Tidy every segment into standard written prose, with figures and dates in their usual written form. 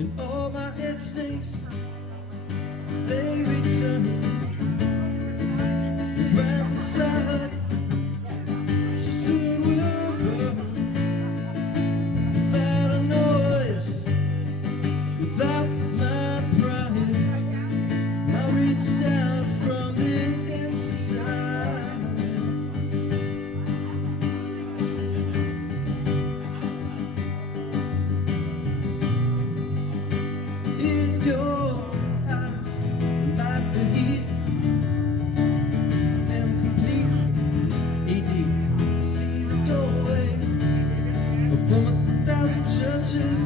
and all my instincts, they return. Right beside, so soon will burn. Without a noise, without my pride, I reach out from the inside. In your eyes, like the heat, am complete. AD, see the doorway from 1,000 churches,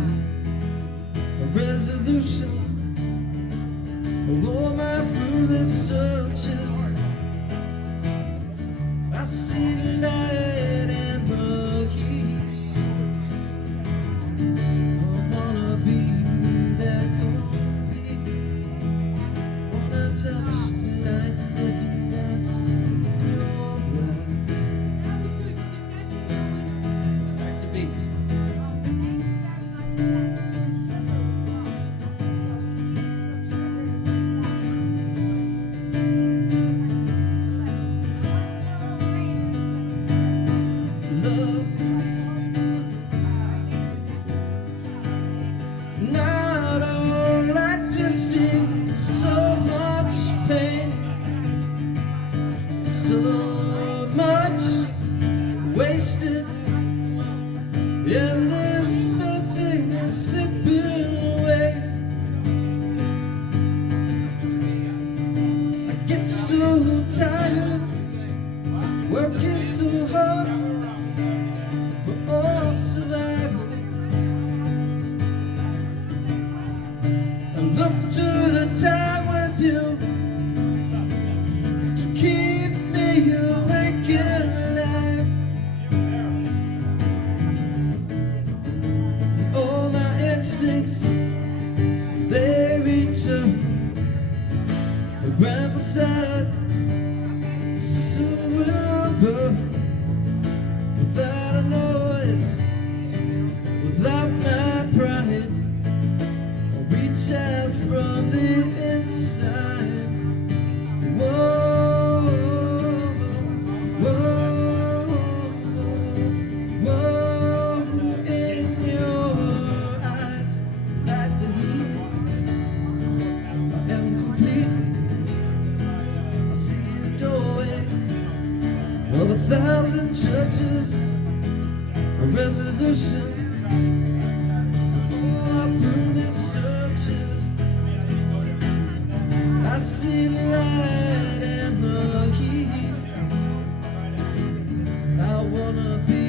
a resolution of all my fruitless searches. I see the light and the heat. I wanna be that complete. Wanna touch the light, the heat I see in your eyes. Back to beat. Love, not all I just see, so much pain, so much wasted, endless floating, slipping away. I get so tired, working so hard for all survival. I look to the time with you to keep me awake and alive. All my instincts, they return right beside, so soon will burn. Without a noise, without my pride, I reach out from the inside. Whoa, whoa, whoa, in your eyes, like the heat, I am complete. I see the doorway of 1,000 churches, a resolution. Oh, I fruitless searches. I see the light and the heat. I wanna be